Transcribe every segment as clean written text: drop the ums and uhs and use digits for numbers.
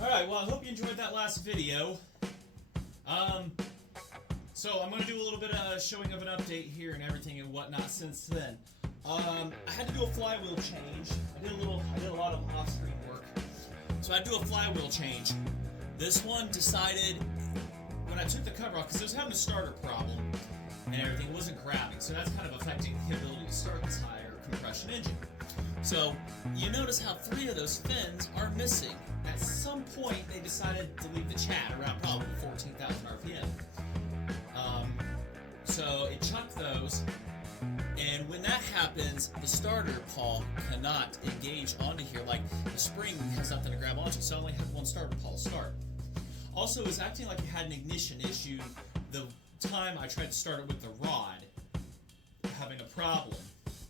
Alright, well I hope you enjoyed that last video. So I'm going to do a little bit of showing of an update here and everything and whatnot since then. I had to do a flywheel change. I did a lot of off-screen work. So I had to do a flywheel change. This one decided, when I took the cover off, because it was having a starter problem and everything, it wasn't grabbing, so that's kind of affecting the ability to start this higher compression engine. So you notice how 3 of those fins are missing. At some point, they decided to leave the chat around probably 14,000 RPM. So it chucked those, and when that happens, the starter pawl cannot engage onto here. Like, the spring has nothing to grab onto, so I only have one starter pawl to start. Also, it was acting like it had an ignition issue the time I tried to start it with the rod, having a problem,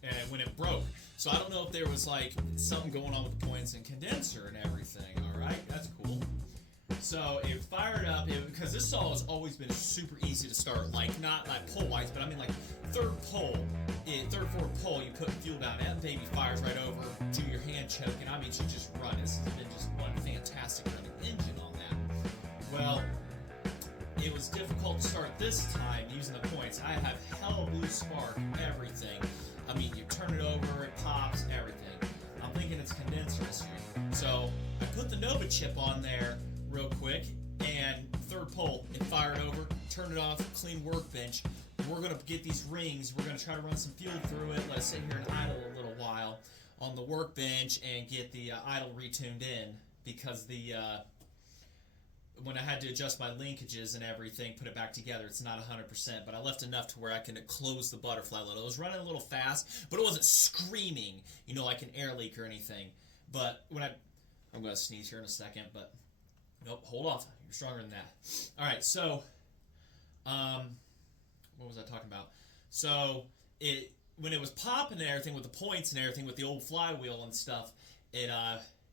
and when it broke. So I don't know if there was like something going on with the points and condenser and everything. Alright, that's cool. So it fired up, because this saw has always been super easy to start, like not like pull-wise, but I mean like third, fourth pull, you put fuel down, that baby fires right over, do your hand choke, and I mean you just run. This has been just one fantastic running engine on that. Well, it was difficult to start this time using the points. I have hell blue spark, everything. I mean, you turn it over, it pops, everything. I'm thinking it's condenser issue. So I put the Nova chip on there real quick, and third pull, it fired over, turned it off, clean workbench. We're going to get these rings, we're going to try to run some fuel through it, let it sit here and idle a little while on the workbench and get the idle retuned in, because the when I had to adjust my linkages and everything, put it back together, it's not 100%, but I left enough to where I can close the butterfly a little. It was running a little fast, but it wasn't screaming, you know, like an air leak or anything. But when I'm going to sneeze here in a second, but nope, hold off. You're stronger than that. All right, so what was I talking about? So when it was popping and everything with the points and everything with the old flywheel and stuff,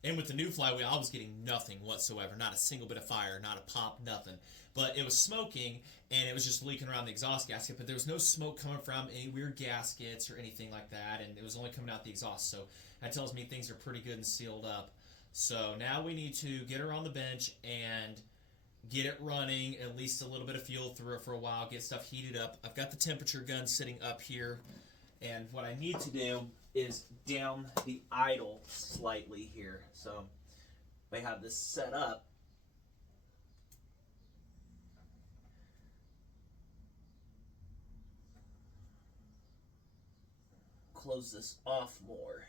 and with the new flywheel, I was getting nothing whatsoever. Not a single bit of fire, not a pop, nothing. But it was smoking, and it was just leaking around the exhaust gasket, but there was no smoke coming from any weird gaskets or anything like that, and it was only coming out the exhaust. So that tells me things are pretty good and sealed up. So now we need to get her on the bench and get it running, at least a little bit of fuel through it for a while, get stuff heated up. I've got the temperature gun sitting up here, and what I need to do is down the idle slightly here. So I have this set up. Close this off more.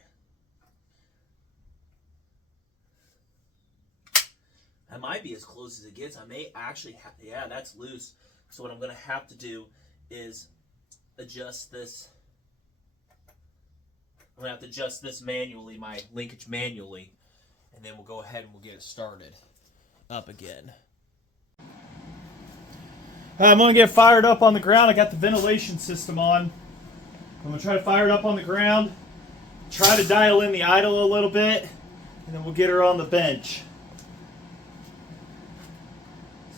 I might be as close as it gets. I may actually have, yeah, that's loose. So what I'm going to have to do is adjust this. I'm going to have to adjust this manually, my linkage manually, and then we'll go ahead and we'll get it started up again. I'm going to get fired up on the ground. I got the ventilation system on. I'm going to try to fire it up on the ground, try to dial in the idle a little bit, and then we'll get her on the bench.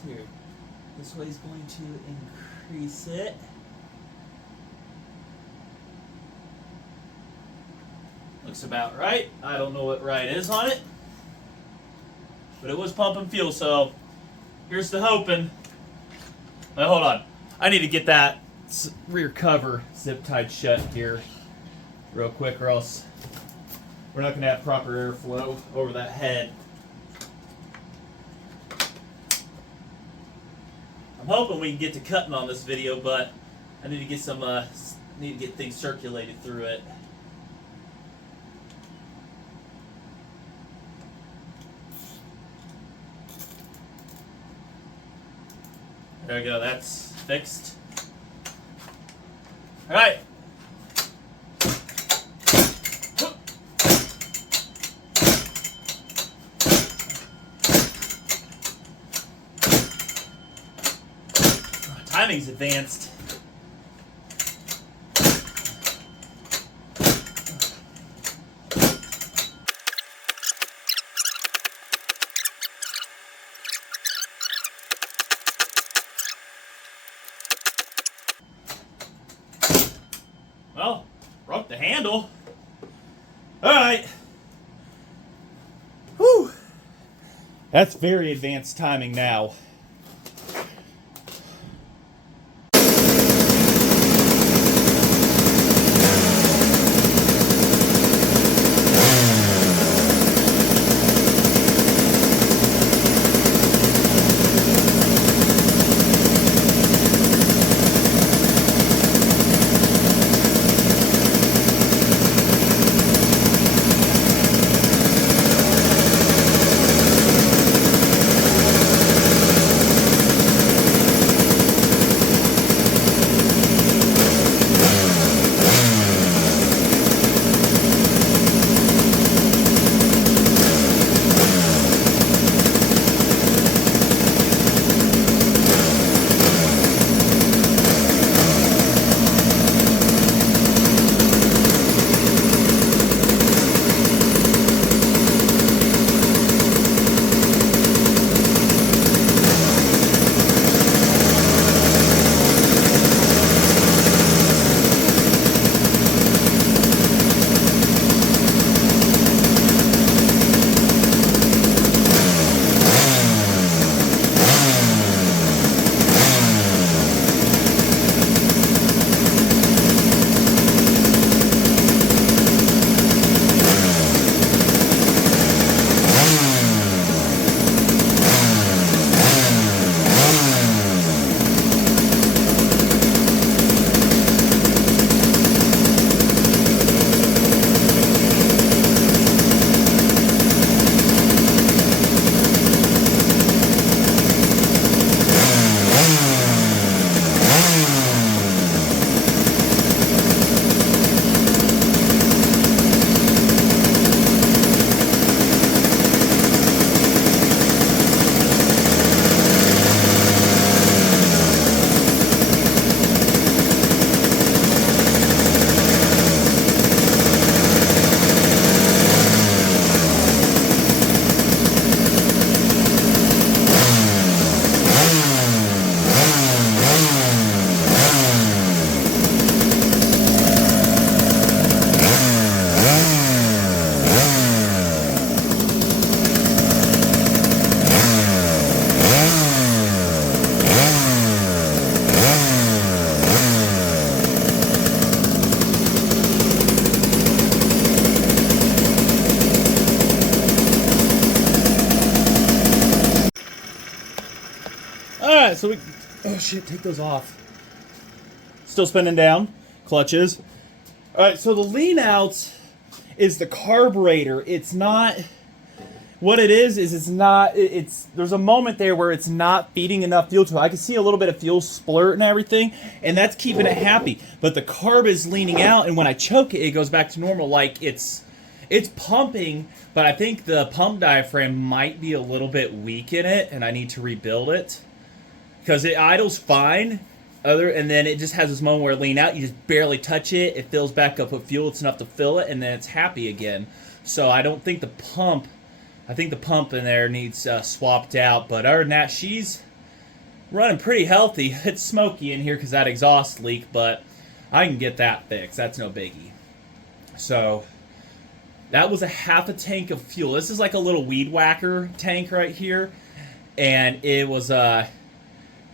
Here, this way is going to increase it. Looks about right. I don't know what right is on it, but it was pumping fuel, so here's the hoping. Now hold on, I need to get that rear cover zip tied shut here real quick, or else we're not going to have proper airflow over that head. I'm hoping we can get to cutting on this video, but I need to get some need to get things circulated through it. There we go, that's fixed. All right. Timing's advanced. Well, broke the handle. All right. Whew. That's very advanced timing now. Alright, so we... Oh shit, take those off. Still spinning down. Clutches. Alright, so the lean out is the carburetor. It's not... What it is it's not... It's there's a moment there where it's not feeding enough fuel to it. I can see a little bit of fuel splurt and everything, and that's keeping it happy. But the carb is leaning out, and when I choke it, it goes back to normal. Like, it's pumping, but I think the pump diaphragm might be a little bit weak in it, and I need to rebuild it. Because it idles fine, and then it just has this moment where it lean out, you just barely touch it, it fills back up with fuel, it's enough to fill it, and then it's happy again. So I don't think the pump, I think the pump in there needs swapped out, but other than that, she's running pretty healthy. It's smoky in here because that exhaust leak, but I can get that fixed, that's no biggie. So that was a half a tank of fuel. This is like a little weed whacker tank right here, and it was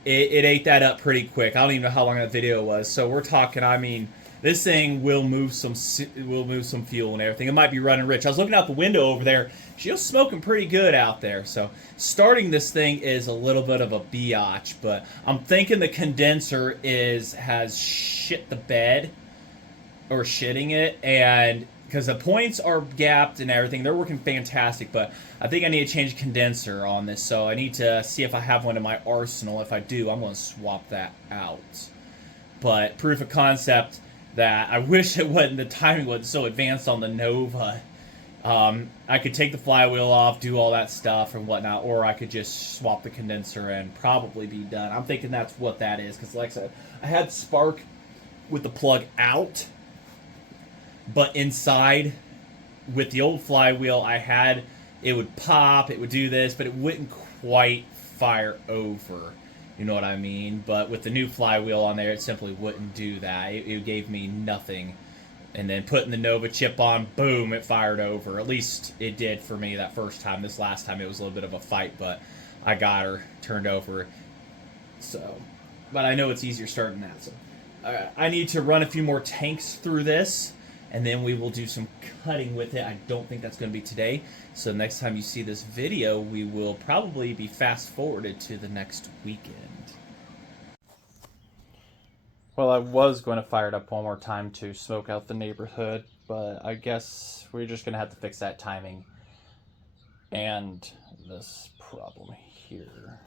It ate that up pretty quick. I don't even know how long that video was. So we're talking, I mean, this thing will move some fuel and everything. It might be running rich. I was looking out the window over there. She was smoking pretty good out there. So starting this thing is a little bit of a biatch, but I'm thinking the condenser has shit the bed or shitting it, and because the points are gapped and everything, they're working fantastic, but I think I need to change the condenser on this, so I need to see if I have one in my arsenal. If I do, I'm going to swap that out. But proof of concept that I wish the timing wasn't so advanced on the Nova. I could take the flywheel off, do all that stuff and whatnot, or I could just swap the condenser and probably be done. I'm thinking that's what that is, because like I said, I had spark with the plug out, but inside with the old flywheel I had, it would pop, it would do this, but it wouldn't quite fire over, you know what I mean? But with the new flywheel on there, it simply wouldn't do that. It gave me nothing and then putting the Nova chip on, boom, it fired over. At least it did for me that first time. This last time it was a little bit of a fight, but I got her turned over. So, but I know it's easier starting that. So I need to run a few more tanks through this, and then we will do some cutting with it. I don't think that's going to be today. So next time you see this video, we will probably be fast forwarded to the next weekend. Well, I was going to fire it up one more time to smoke out the neighborhood, but I guess we're just going to have to fix that timing and this problem here.